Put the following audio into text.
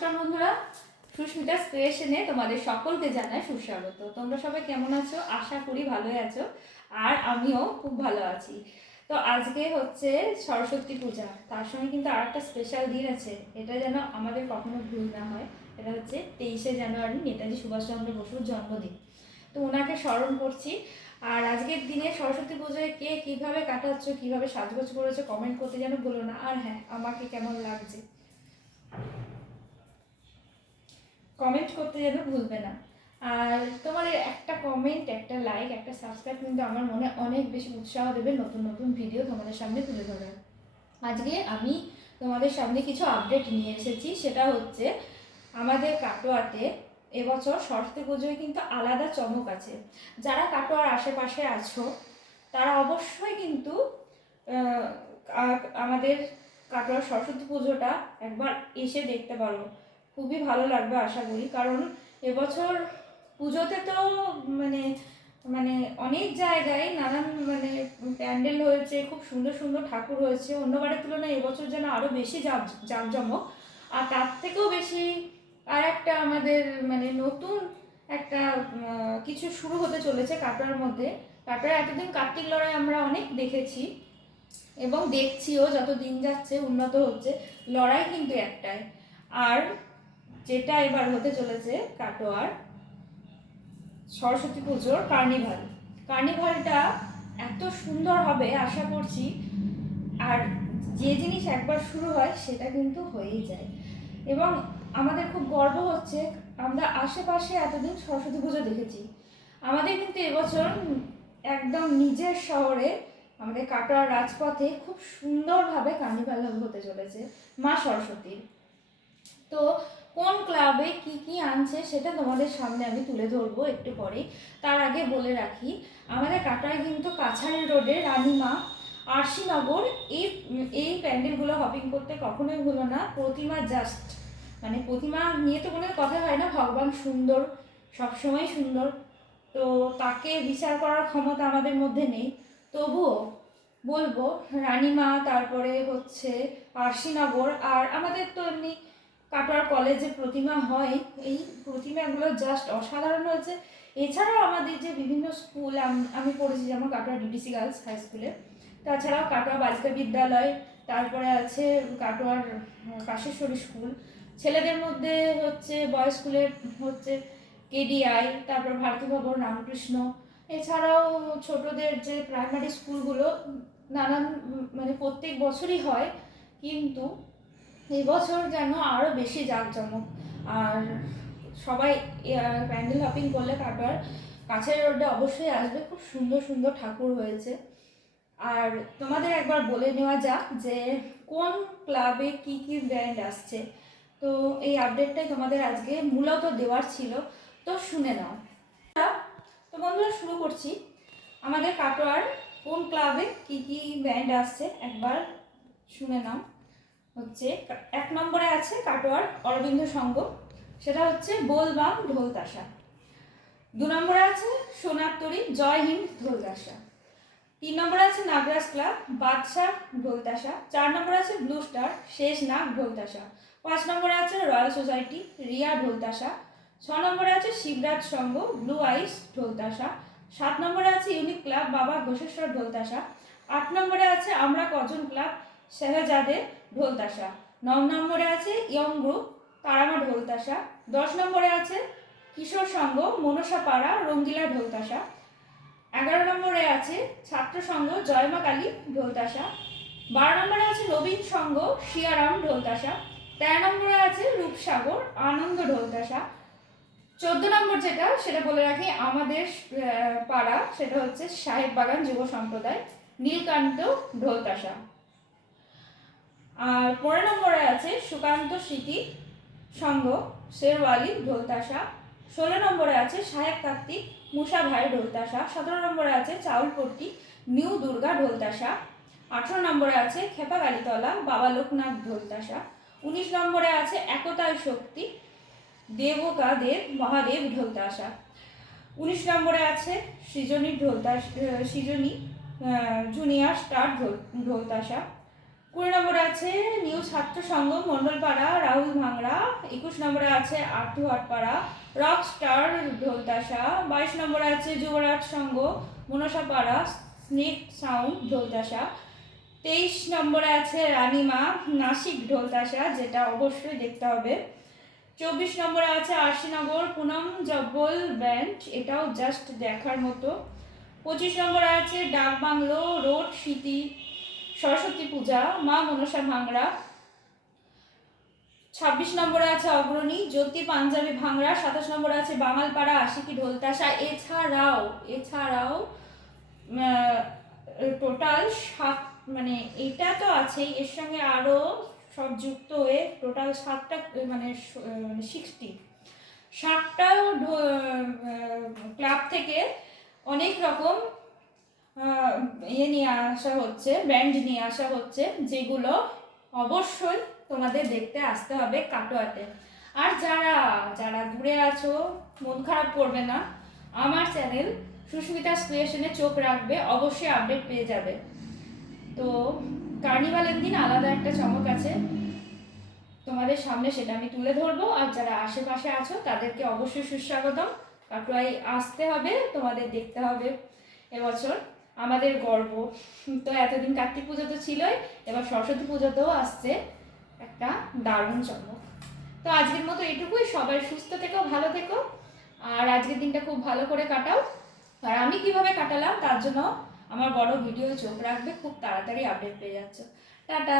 নমস্কার বন্ধুরা, সুস্মিতাস ক্রিয়েশনে তোমাদের সকলকে জানাই সুস্বাগত। তোমরা সবাই কেমন আছো? আশা করি ভালোই আছো, আর আমিও খুব ভালো আছি। তো আজকে হচ্ছে সরস্বতী পূজা, তার সঙ্গে কিন্তু আর একটা স্পেশাল দিন আছে, এটা যেন আমাদের কখনো ভুল না হয়। এটা হচ্ছে 23শে জানুয়ারি, নেতাজি সুভাষচন্দ্র বসুর জন্মদিন। তো ওনাকে স্মরণ করছি। আর আজকের দিনে সরস্বতী পুজোয় কে কীভাবে কাটাচ্ছ, কীভাবে সাজগোজ করেছো, কমেন্ট করতে যেন বলো না। আর হ্যাঁ, আমাকে কেমন লাগছে কমেন্ট করতে যেন ভুলবে না। আর তোমাদের একটা কমেন্ট, একটা লাইক, একটা সাবস্ক্রাইব কিন্তু আমার মনে অনেক বেশি উৎসাহ দেবে নতুন নতুন ভিডিও তোমাদের সামনে তুলে ধরার। আজকে আমি তোমাদের সামনে কিছু আপডেট নিয়ে এসেছি। সেটা হচ্ছে আমাদের কাটোয়াতে এবছর সরস্বতী পুজোয় কিন্তু আলাদা চমক আছে। যারা কাটোয়ার আশেপাশে আছো তারা অবশ্যই কিন্তু আমাদের কাটোয়ার সরস্বতী পুজোটা একবার এসে দেখতে পারো। খুবই ভালো লাগবে আশা করি, কারণ এবছর পুজোতে তো মানে মানে অনেক জায়গায় নানান প্যান্ডেল হয়েছে, খুব সুন্দর সুন্দর ঠাকুর হয়েছে। অন্যবারের তুলনায় এবছর যেন আরও বেশি জাঁকজমক। আর তার থেকেও বেশি আর একটা আমাদের নতুন একটা কিছু শুরু হতে চলেছে কাটোয়ার মধ্যে। কাটোয়ার এতদিন কার্তিক লড়াই আমরা অনেক দেখেছি এবং দেখছিও, যত দিন যাচ্ছে উন্নত হচ্ছে। লড়াই কিন্তু একটাই। আর যেটা এবার হতে চলেছে কাটোয়ার সরস্বতী পুজোর কার্নিভালটা এত সুন্দর হবে আশা করছি। আর যে জিনিস একবার শুরু হয় সেটা কিন্তু হয়েই যায়। এবং আমাদের খুব গর্ব হচ্ছে, আমরা আশেপাশে এতদিন সরস্বতী পুজো দেখেছি, আমাদের কিন্তু এবছর একদম নিজের শহরে আমাদের কাটোয়ার রাজপথে খুব সুন্দরভাবে কার্নিভাল হতে চলেছে মা সরস্বতীর। তো কোন ক্লাবে কি কি আনছে সেটা তোমাদের সামনে আমি তুলে ধরবো একটু পরেই। তার আগে বলে রাখি, আমাদের কাটোয়ায় কিন্তু কাছাড়ি রোডে রানীমা, আরশিনগর, এই এই প্যান্ডেলগুলো হপিং করতে কখনোই ভুলো না। প্রতিমা জাস্ট প্রতিমা নিয়ে তো কোনো কথা হয় না, ভগবান সুন্দর, সবসময় সুন্দর। তো তাকে বিচার করার ক্ষমতা আমাদের মধ্যে নেই, তবুও বলবো রানীমা, তারপরে হচ্ছে আরশিনগর, আর আমাদের তো এমনি কাটোয়ার কলেজে প্রতিমা হয়, এই প্রতিমাগুলো জাস্ট অসাধারণ হয়েছে। এছাড়াও আমাদের যে বিভিন্ন স্কুল আমি পড়েছি, যেমন কাটোয়া ডিডিসি গার্লস হাই স্কুলে, তাছাড়াও কাটোয়া বালিকা বিদ্যালয়, তারপরে আছে কাটোয়ার কাশেশ্বরী স্কুল। ছেলেদের মধ্যে হচ্ছে বয়েজ স্কুলে হচ্ছে কেডিআই, তারপর ভারতী ভবন, রামকৃষ্ণ। এছাড়াও ছোটদের যে প্রাইমারি স্কুলগুলো নানান প্রত্যেক বছরই হয়, কিন্তু এই বছর যেন আরও বেশি জাঁকজমক। আর সবাই প্যান্ডেল হপিং করলে কাটোয়ার কাছের রোডে অবশ্যই আসবে, খুব সুন্দর সুন্দর ঠাকুর হয়েছে। আর তোমাদের একবার বলে নেওয়া যাক যে কোন ক্লাবে কি কি ব্যান্ড আসছে। তো এই আপডেটটাই তোমাদের আজকে মূলত দেওয়ার ছিল, তো শুনে নাও। তো বন্ধুরা, শুরু করছি। আমাদের কাটোয়ার কোন ক্লাবে কি কি ব্যান্ড আসছে একবার শুনে নাও। হচ্ছে 1 নম্বরে আছে কাটোয়ার অরবিন্দ সংঘ, সেটা হচ্ছে বোলবাম ঢোলতাশা। 2 নম্বরে আছে সোনারতরী জয় হিন্দ ঢোলতাশা। 3 নম্বরে আছে নাগরাজ ক্লাব বাদশাহ ঢোলতাশা। 4 নম্বরে আছে ব্লু স্টার শেষ নাগ ঢোলতাশা। 5 নম্বরে আছে রয়্যাল সোসাইটি রিয়া ঢোলতাশা। 6 নম্বরে আছে শিবরাজ সংঘ ব্লু আইস ঢোলতাশা। 7 নম্বরে আছে ইউনিক ক্লাব বাবা ঘোষেশ্বর ঢোলতাশা। 8 নম্বরে আছে আমরা কজন ক্লাব শেহজাদে ঢোলতাশা। 9 নম্বরে আছে ইয়ং গ্রুপ তারামা ঢোলতাশা। 10 নম্বরে আছে কিশোর সংঘ মনসাপাড়া রঙ্গিলা ঢোলতাশা। 11 নম্বরে আছে ছাত্র সংঘ জয়মা কালী ঢোলতাশা। 12 নম্বরে আছে নবীন সংঘ শিয়ারাম ঢোলতাশা। 13 নম্বরে আছে রূপসাগর আনন্দ ঢোলতাশা। 14 নম্বর সেটা বলে রাখি, আমাদের পাড়া, সেটা হচ্ছে সাহেব বাগান যুব সম্প্রদায় নীলকান্ত ঢোলতাশা। আর 15 নম্বরে আছে সুকান্ত স্মৃতি সংঘ শেরওয়ালি ঢোলতাশা। 16 নম্বরে আছে সাহেব কার্তিক মুসা ভাই ঢোলতাশা। 17 নম্বরে আছে চাউলপট্টি নিউ দুর্গা ঢোলতাশা। 18 নম্বরে আছে খেপাগালিতলা বাবা লোকনাথ ঢোলতাশা। 19 নম্বরে আছে একতায় শক্তি দেবকাদেব মহাদেব ঢোলতাশা। 19 নম্বরে আছে সৃজনী জুনিয়র স্টার ঢোলতাশা। 20 নম্বরে আছে নিউ ছাত্র সংঘ মন্ডলপাড়া রাহুল ভাংড়া। 21 নম্বরে আছে আর্থু হাটপাড়া রক স্টার ঢোলতাসা। 22 নম্বরে আছে যুবরাজ সংঘ মনসাপাড়া স্নেক সাউন্ড ঢোলতাসা। 23 নম্বরে আছে রানিমা নাসিক ঢোলতাসা, যেটা অবশ্যই দেখতে হবে। 24 নম্বরে আছে আশিনগর পুনম জব্বল ব্যান্ড, এটাও জাস্ট দেখার মতো। 25 নম্বরে আছে ডাকবাংলো রোড স্মৃতি সরস্বতী পূজা মা মনসা ভাংড়া। 26 নম্বরে আছে অগ্রণী জ্যোতি পাঞ্জাবি ভাংড়া। 27 নম্বরে আছে বাঙালপাড়া আশিকি ঢোলতাসা। এছাড়াও টোটাল 7, মানে এটা তো আছেই, এর সঙ্গে আরও সব যুক্ত হয়ে টোটাল 7টা, মানে 60টা ক্লাব থেকে অনেক রকম নিয়ে আসা হচ্ছে, ব্যান্ড নিয়ে আসা হচ্ছে, যেগুলো অবশ্যই তোমাদের দেখতে আসতে হবে কাটোয়াতে। আর যারা যারা দূরে আছো মন খারাপ করবে না, আমার চ্যানেল সুস্মিতা ক্রিয়েশনে চোখ রাখবে, অবশ্যই আপডেট পেয়ে যাবে। তো কার্নিভালের দিন আলাদা একটা চমক আছে তোমাদের সামনে, সেটা আমি তুলে ধরবো। আর যারা আশেপাশে আছো তাদেরকে অবশ্যই সুস্বাগতম। কাটোয়ায় আসতে হবে, তোমাদের দেখতে হবে এবছর আমাদের গর্ব। তো এতদিন কার্তিক পুজো তো ছিলই, এবার সরস্বতী পুজোতেও আসছে একটা দারুণ চমক। তো আজকের মতো এইটুকুই, সবাই সুস্থ থেকো, ভালো থেকো, আর আজকের দিনটা খুব ভালো করে কাটাও। আর আমি কিভাবে কাটালাম তার জন্য আমার বড় ভিডিও চোখ রাখবে, খুব তাড়াতাড়ি আপডেট পেয়ে যাচ্ছে। টাটা।